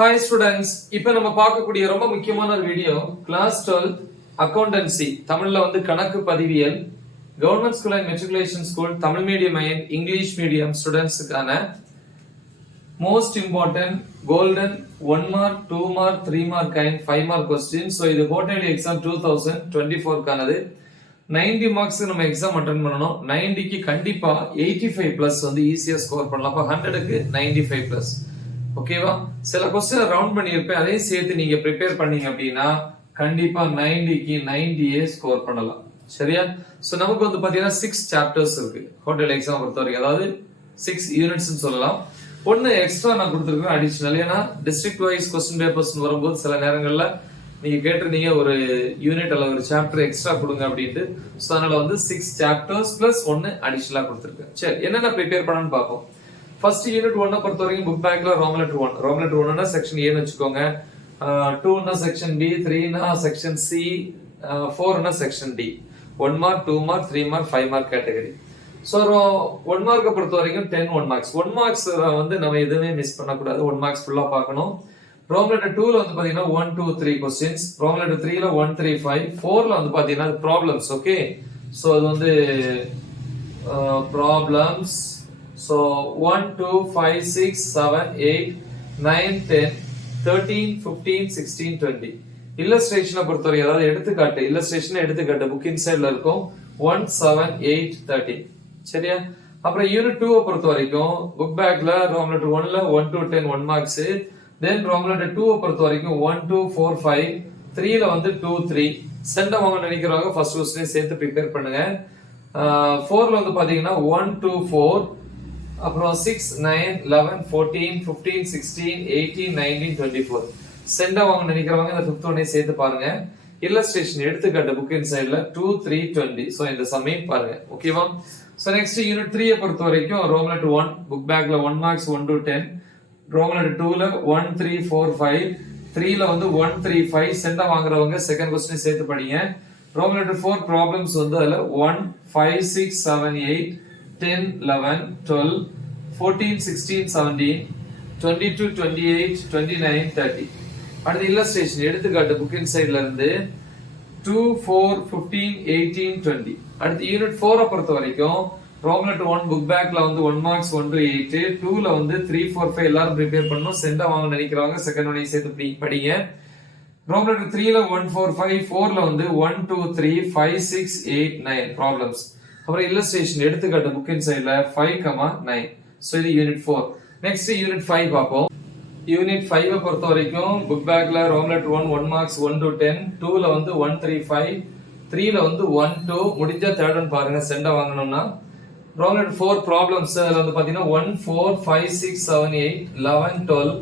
Hi students, இப்போ நம்ம பார்க்கக்கூடிய ரொம்ப முக்கியமான ஒரு வீடியோ கிளாஸ் 12 அக்கவுண்டன்சி தமிழ்ல வந்து கணக்கு பதிவியல் government school and matriculation school Tamil medium and English medium ஸ்டூடெண்ட்ஸ்க்கான most important golden 1 mark 2 mark 3 mark and 5 mark question. So இது குவார்ட்டர்லி எக்ஸாம் 2024 கானது 90 மார்க்ஸ் நம்ம எக்ஸாம் அட்டெண்ட் பண்ணனும். 90 க்கு கண்டிப்பா 85 பிளஸ் வந்து ஈஸியா ஸ்கோர் பண்ணலாம். அப்ப 100 க்கு 95 பிளஸ். ஓகேவா? சில क्वेश्चन ரவுண்ட் பண்ணி இருப்பேன், அதையும் சேர்த்து நீங்க ப்ரிப்பேர் பண்ணீங்க அப்படினா கண்டிப்பா 90 க்கு 90 ஸ்கோர் பண்ணலாம். சரியா? சோ நமக்கு வந்து பாத்தீங்கன்னா 6 சாப்டர்ஸ் இருக்கு ஹோட்டல் எக்ஸாம் பொறுத்தவரைக்கும். அதாவது 6 யூனிட்ஸ் னு சொல்லலாம். ஒன்னு எக்ஸ்ட்ரா நான் கொடுத்திருக்கேன் அடிஷனல். ஏனா டிஸ்ட்ரிக்ட் வைஸ் क्वेश्चन பேப்பர்ஸ் வரும்போது சில நேரங்கள்ல நீங்க கேட்டிருந்தீங்க ஒரு யூனிட் அல்ல ஒரு சாப்டர் எக்ஸ்ட்ரா கொடுங்க அப்படினு. சோ அதனால வந்து 6 சாப்டர்ஸ் பிளஸ் ஒன்னு அடிஷனலா கொடுத்திருக்கேன். சரி, என்னென்ன ப்ரிப்பேர் பண்ணனும் பாப்போம். First unit 1 பொறுத்த வரைக்கும் புக் பேக்ல ரோமன் லெட்டர் 1. ரோமன் லெட்டர் 1 னா செக்ஷன் A னு வெச்சுக்கோங்க. 2 னா செக்ஷன் B, 3 னா செக்ஷன் C, 4 னா section D. 1 mark, 2 mark, 3 mark, 5 mark category. So 1 மார்க்க பொறுத்த வரைக்கும் 10 1 மார்க்ஸ். 1 மார்க்ஸ் வந்து நம்ம எதுவுமே மிஸ் பண்ண கூடாது. 1 மார்க்ஸ் ஃபுல்லா பார்க்கணும். ரோமன் லெட்டர் 2 ல வந்து பாத்தீங்கன்னா 1 2 3 क्वेश्चंस. ரோமன் லெட்டர் 3 ல 1 3 5. 4 ல வந்து பாத்தீங்கன்னா ப்ராப்ளம்ஸ். ஓகே, சோ அது வந்து ப்ராப்ளம்ஸ். So 1, 2, 5, 6, 7, 8, 9, 10, 13, 15, 16, 20. இல்லஸ்ட்ரேஷனை பொறுத்தவரை அதாவது எடுத்துக்காட்டு இல்லஸ்ட்ரேஷன் எடுத்துக்காட்டு புக் இன்சைட்ல இருக்கும் 1, 7, 8, 13. சரியா? அப்புறம் யூனிட் 2 பொறுத்த வரைக்கும் புக் பேக்ல ரோமன் லெட்டர் 1 ல 1 to 10 1 marks. Then roman letter 2 பொறுத்த வரைக்கும் 1 2 4 5, 3 ல வந்து 2 3. சென்ட வாங்க நினைக்கிறவங்க ஃபர்ஸ்ட் क्वेश्चन சேர்த்து ப்ரிப்பேர் பண்ணுங்க. 4 ல வந்து பாத்தீங்கன்னா 1 2 4, அப்புறம் 6 9 11 14 15 16 18 19 24. சென்ட வாங்க நினைக்கிறவங்க இந்த 5th ஒண்ணே சேர்த்து பாருங்க. இல்லஸ்ட்ரேஷன் எடுத்துக்காட்டு புக் இன்சைட்ல 2 3 20. சோ இந்த சம்மையும் பாருங்க. ஓகேவா? சோ நெக்ஸ்ட் யூனிட் 3 பொறுத்த வரைக்கும் ரோமன் லெட்டர் 1 புக் பேக்ல 1 மார்க்ஸ் 1 to 10. ரோமன் லெட்டர் 2 ல 1 3 4 5, 3 ல வந்து 1 3 5. சென்ட வாங்குறவங்க செகண்ட் क्वेश्चन சேர்த்து படிங்க. ரோமன் லெட்டர் 4 ப்ராப்ளம்ஸ் வந்து அதுல 1 5 6 7 8 10 11 12 14 16 17 22 28 29 30. அடுத்து இல்லஸ்ட்ரேஷன் எடுத்துக்காட்டு புக் இன்சைட்ல இருந்து 2 4 15 18 20. அடுத்து யூனிட் 4 பொறுத்த வரைக்கும் ரோமன் லெட்டர் 1 புக் பேக்ல வந்து 1 மார்க்ஸ் 1 to 8, 2 ல வந்து 3 4 5 எல்லாரும் ப்ரிப்பேர் பண்ணனும். சென்ட வாங்க நினைக்கிறவங்க செகண்ட் ஒண்ணே சேர்த்து படிங்க. ரோமன் லெட்டர் 3 ல 1 4 5, 4 ல வந்து 1 2 3 5 6 8 9 ப்ராப்ளம்ஸ். அப்புறம் இல்லஸ்ட்ரேஷன் எடுத்துக்காட்டு புக் இன்சைட்ல 5 9. சோ இது யூனிட் 4. நெக்ஸ்ட் யூனிட் 5 பாப்போம். யூனிட் 5 பொறுத்த வரைக்கும் புக் பேக்ல ரோமன் லெட்டர் 1 1 மார்க்ஸ் 1 to 10, 2 ல வந்து 1 3 5, 3 ல வந்து 1 2. முடிஞ்ச தேர்ட் ஒன் பாருங்க சென்ட வாங்கணும்னா. ரோமன் லெட்டர் 4 ப்ராப்ளம்ஸ் அதுல வந்து பாத்தீங்கன்னா 1 4 5 6 7 8 11 12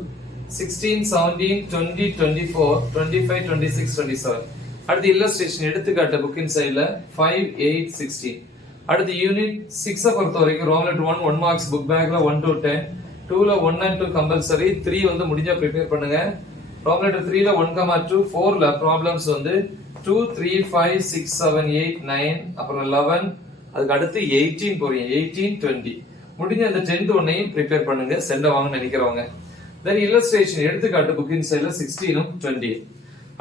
16 17 20 24 25 26 27. அடுத்து இல்லஸ்ட்ரேஷன் எடுத்துக்காட்டு புக் இன்சைட்ல 5 8 16. அடுத்து யூனிட் 6 பொறுத்த வரைக்கும் ரோமன் லெட்டர் 1 1 மார்க்ஸ் புக் பேக்ல 1 to 10, 2 ல 1 and 2 கம்பல்சரி. 3 வந்து முடிஞ்சா ப்ரிப்பேர் பண்ணுங்க. ரோமன் லெட்டர் 3 ல 1 2, 4 ல ப்ராப்ளம்ஸ் வந்து 2 3 5 6 7 8 9, அப்புறம் 11, அதுக்கு அடுத்து 18 போறீங்க 18 20. முடிஞ்ச அந்த 10th ஒண்ணையும் ப்ரிப்பேர் பண்ணுங்க சென்ட வாங்க நினைக்கிறவங்க. தென் இல்லஸ்ட்ரேஷன் எடுத்துக்காட்டு புக் இன்சைட்ல 16 20.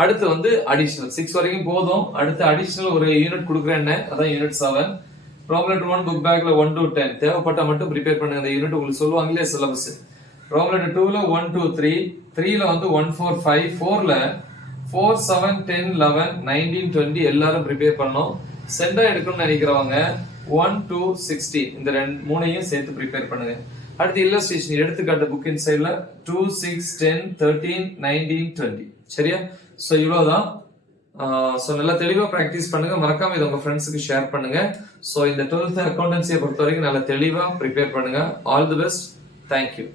அடுத்து வந்து அடிஷனல் 6 வரைக்கும் போதும். அடுத்து அடிஷனல் ஒரு யூனிட் கொடுக்குறேன், அதான் யூனிட் 7. ரோமன் லெட்டர் 1 புக் பேக்ல 1 to 10 தேவைப்பட்டா மட்டும் ப்ரிப்பேர் பண்ணுங்க. இந்த யூனிட் உங்களுக்கு சொல்லுவாங்களே சிலபஸ். ரோமன் லெட்டர் 2 ல 1 2 3, 3 ல வந்து 1 4 5, 4 ல 4 7 10 11 19 20 எல்லாரும் ப்ரிப்பேர் பண்ணனும். சென்டா எடுக்கணும்னு நினைக்கிறவங்க 1 2 16 இந்த மூணையும் சேர்த்து ப்ரிப்பேர் பண்ணுங்க. அடுத்து இல்லஸ்ட்ரேஷன் எடுத்துக்காட்டு புக் இன்சைட்ல 2 6 10 13 19 20. சரியா? சோ இவ்வளவுதான். சோ நல்லா தெளிவா பிராக்டிஸ் பண்ணுங்க. மறக்காம இத உங்க ஃப்ரெண்ட்ஸ்க்கு ஷேர் பண்ணுங்க. சோ இந்த 12th அக்கவுண்டன்சியை பொறுத்த வரைக்கும் நல்லா தெளிவா ப்ரிப்பேர் பண்ணுங்க. All the best. Thank you.